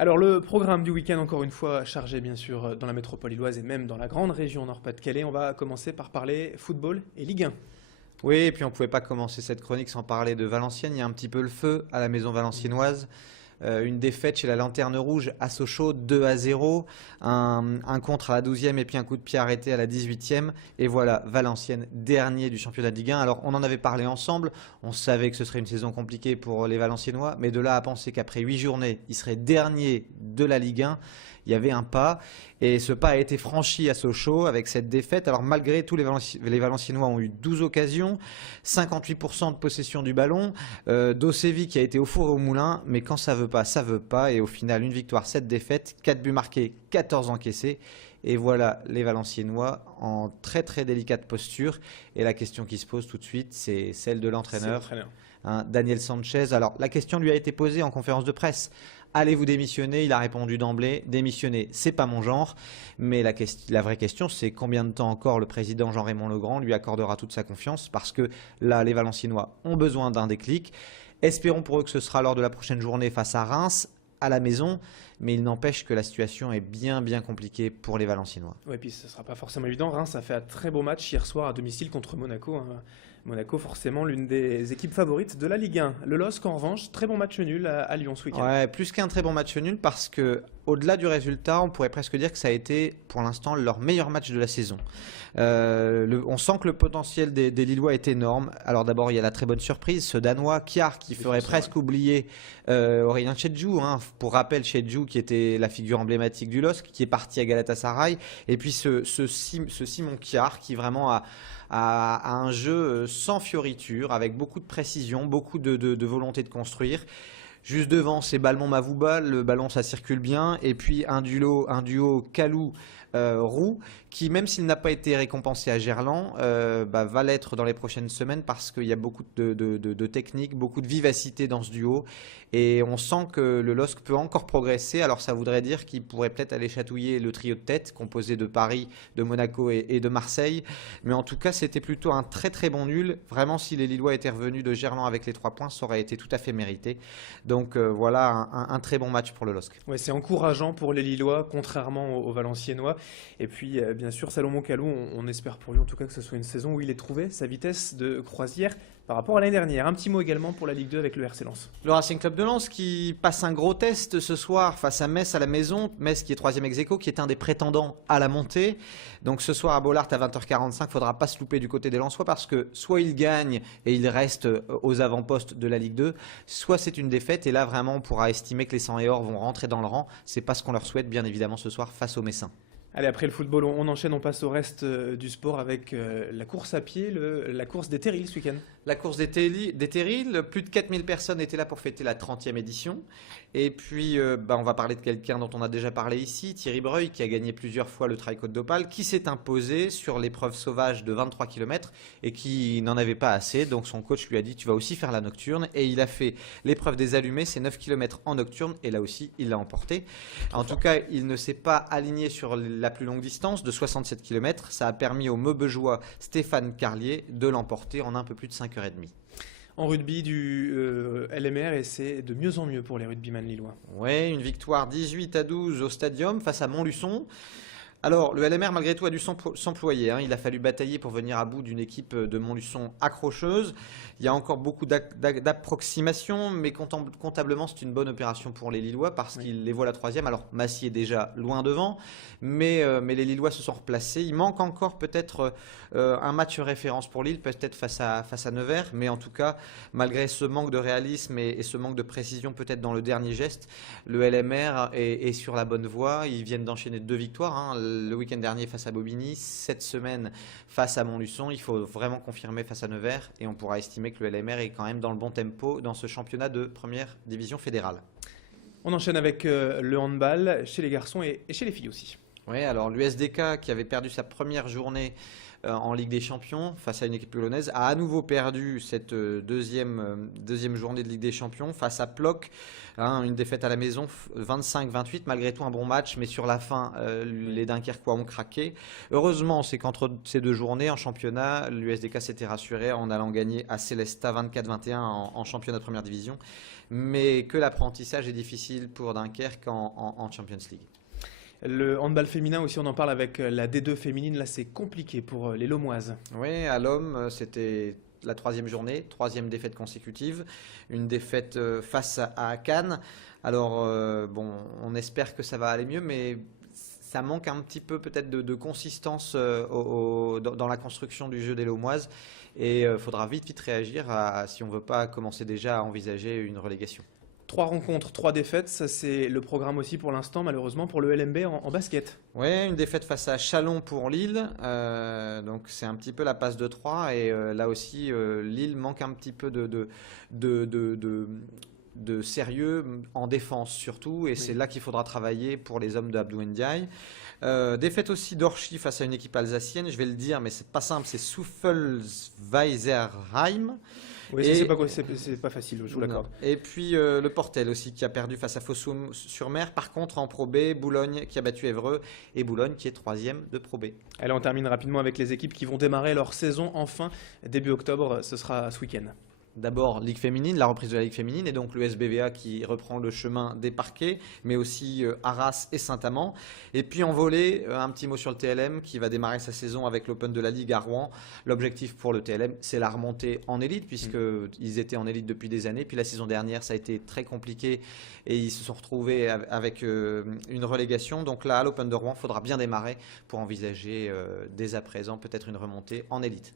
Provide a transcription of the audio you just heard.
Alors le programme du week-end, encore une fois, chargé bien sûr dans la métropole lilloise et même dans la grande région Nord-Pas-de-Calais. On va commencer par parler football et Ligue 1. Oui, et puis on ne pouvait pas commencer cette chronique sans parler de Valenciennes. Il y a un petit peu le feu à la maison valenciennoise. Une défaite chez la Lanterne Rouge à Sochaux, 2-0. Un contre à la 12e et puis un coup de pied arrêté à la 18e. Et voilà, Valenciennes, dernier du championnat de Ligue 1. Alors, on en avait parlé ensemble. On savait que ce serait une saison compliquée pour les Valenciennois. Mais de là à penser qu'après 8 journées, ils seraient derniers de la Ligue 1, il y avait un pas. Et ce pas a été franchi à Sochaux avec cette défaite. Alors, malgré tout, les Valenciennois ont eu 12 occasions, 58% de possession du ballon. Dosevi qui a été au four et au moulin. Mais quand ça veut pas, ça veut pas. Et au final, une victoire, 7 défaites, 4 buts marqués, 14 encaissés. Et voilà les Valenciennois en très très délicate posture. Et la question qui se pose tout de suite, c'est celle de l'entraîneur, Daniel Sanchez. Alors la question lui a été posée en conférence de presse. Allez-vous démissionner? Il a répondu d'emblée, démissionner, c'est pas mon genre. Mais la vraie question, c'est combien de temps encore le président Jean-Raymond Legrand lui accordera toute sa confiance? Parce que là, les Valenciennois ont besoin d'un déclic. Espérons pour eux que ce sera lors de la prochaine journée face à Reims, à la maison, mais il n'empêche que la situation est bien compliquée pour les Valenciennois. Oui, et puis ce ne sera pas forcément évident. Reims a fait un très beau match hier soir à domicile contre Monaco, hein. Monaco, forcément, l'une des équipes favorites de la Ligue 1. Le LOSC, en revanche, très bon match nul à Lyon ce week-end. Ouais, plus qu'un très bon match nul parce que au-delà du résultat, on pourrait presque dire que ça a été pour l'instant leur meilleur match de la saison. On sent que le potentiel des Lillois est énorme. Alors d'abord, il y a la très bonne surprise, ce Danois Kjær qui ferait presque oublier Aurélien Tchédjou. Hein. Pour rappel, Tchédjou qui était la figure emblématique du LOSC, qui est parti à Galatasaray. Et puis ce Simon Kjær qui vraiment a un jeu sans fioriture, avec beaucoup de précision, beaucoup de volonté de construire. Juste devant, c'est Balmont Mavouba, le ballon ça circule bien. Et puis un duo Kalou Roux, qui même s'il n'a pas été récompensé à Gerland, va l'être dans les prochaines semaines parce qu'il y a beaucoup de technique, beaucoup de vivacité dans ce duo. Et on sent que le LOSC peut encore progresser. Alors ça voudrait dire qu'il pourrait peut-être aller chatouiller le trio de tête composé de Paris, de Monaco et de Marseille. Mais en tout cas, c'était plutôt un très très bon nul. Vraiment, si les Lillois étaient revenus de Gerland avec les 3 points, ça aurait été tout à fait mérité. Donc voilà un très bon match pour le LOSC. Ouais, c'est encourageant pour les Lillois, contrairement aux Valenciennois. Et puis, bien sûr, Salomon Kalou, on espère pour lui en tout cas que ce soit une saison où il ait trouvé sa vitesse de croisière par rapport à l'année dernière. Un petit mot également pour la Ligue 2 avec le RC Lens. Le Racing Club de Lens qui passe un gros test ce soir face à Metz à la maison. Metz qui est 3e ex-aequo, qui est un des prétendants à la montée. Donc ce soir à Bollaert à 20h45, il ne faudra pas se louper du côté des Lensois parce que soit ils gagnent et ils restent aux avant-postes de la Ligue 2, soit c'est une défaite. Et là vraiment on pourra estimer que les 100 et or vont rentrer dans le rang. C'est pas ce qu'on leur souhaite bien évidemment ce soir face aux Messins. Allez, après le football, on enchaîne, on passe au reste du sport avec la course à pied, la course des terrils ce week-end. La course des terrils, plus de 4000 personnes étaient là pour fêter la 30e édition. Et puis, on va parler de quelqu'un dont on a déjà parlé ici, Thierry Breuil, qui a gagné plusieurs fois le Trail Côte d'Opale, qui s'est imposé sur l'épreuve sauvage de 23 km et qui n'en avait pas assez. Donc son coach lui a dit, tu vas aussi faire la nocturne. Et il a fait l'épreuve des allumés, c'est 9 km en nocturne. Et là aussi, il l'a emporté. En tout cas, il ne s'est pas aligné sur la plus longue distance de 67 km. Ça a permis au Maubegeois Stéphane Carlier de l'emporter en un peu plus de 5h30. En rugby du LMR et c'est de mieux en mieux pour les rugbyman lillois. Oui, une victoire 18-12 au Stadium face à Montluçon. Alors, le LMR, malgré tout, a dû s'employer. Il a fallu batailler pour venir à bout d'une équipe de Montluçon accrocheuse. Il y a encore beaucoup d'approximations, mais comptablement, c'est une bonne opération pour les Lillois parce qu'ils les voient la 3e. Alors, Massy est déjà loin devant, mais les Lillois se sont replacés. Il manque encore peut-être un match référence pour Lille, peut-être face à Nevers. Mais en tout cas, malgré ce manque de réalisme et ce manque de précision peut-être dans le dernier geste, le LMR est sur la bonne voie. Ils viennent d'enchaîner 2 victoires. Le week-end dernier face à Bobigny, cette semaine face à Montluçon. Il faut vraiment confirmer face à Nevers et on pourra estimer que le LMR est quand même dans le bon tempo dans ce championnat de première division fédérale. On enchaîne avec le handball chez les garçons et chez les filles aussi. Oui, alors l'USDK qui avait perdu sa première journée en Ligue des Champions face à une équipe polonaise a à nouveau perdu cette deuxième journée de Ligue des Champions face à Plock. Une défaite à la maison 25-28, malgré tout un bon match, mais sur la fin les Dunkerquois ont craqué. Heureusement, c'est qu'entre ces 2 journées en championnat, l'USDK s'était rassuré en allant gagner à Célestat 24-21 en championnat de première division. mais que l'apprentissage est difficile pour Dunkerque en Champions League. Le handball féminin aussi, on en parle avec la D2 féminine. Là, c'est compliqué pour les Lomoises. Oui, à l'homme, c'était la 3e journée, 3e défaite consécutive, une défaite face à Cannes. Alors, bon, on espère que ça va aller mieux, mais ça manque un petit peu peut-être de consistance dans la construction du jeu des Lomoises. Et il faudra vite réagir si on ne veut pas commencer déjà à envisager une relégation. 3 rencontres, 3 défaites, ça c'est le programme aussi pour l'instant, malheureusement, pour le LMB en basket. Oui, une défaite face à Châlons pour Lille, donc c'est un petit peu la passe de 3 et là aussi Lille manque un petit peu de sérieux en défense surtout et c'est là qu'il faudra travailler pour les hommes de Abdou Ndiaye. Défaite aussi d'Orchi face à une équipe alsacienne, je vais le dire mais c'est pas simple, c'est Soufelsweiserheim. Oui, c'est pas facile, je vous l'accorde. Et puis le Portel aussi qui a perdu face à Fossum-sur-Mer. Par contre, en Pro B, Boulogne qui a battu Évreux et Boulogne qui est 3e de Pro B. Allez, on termine rapidement avec les équipes qui vont démarrer leur saison enfin début octobre. Ce sera ce week-end. D'abord, Ligue féminine, la reprise de la Ligue féminine, et donc le SBVA qui reprend le chemin des parquets, mais aussi Arras et Saint-Amand. Et puis en volley, un petit mot sur le TLM qui va démarrer sa saison avec l'Open de la Ligue à Rouen. L'objectif pour le TLM, c'est la remontée en élite, puisqu'ils étaient en élite depuis des années. Puis la saison dernière, ça a été très compliqué et ils se sont retrouvés avec une relégation. Donc là, à l'Open de Rouen, il faudra bien démarrer pour envisager dès à présent peut-être une remontée en élite.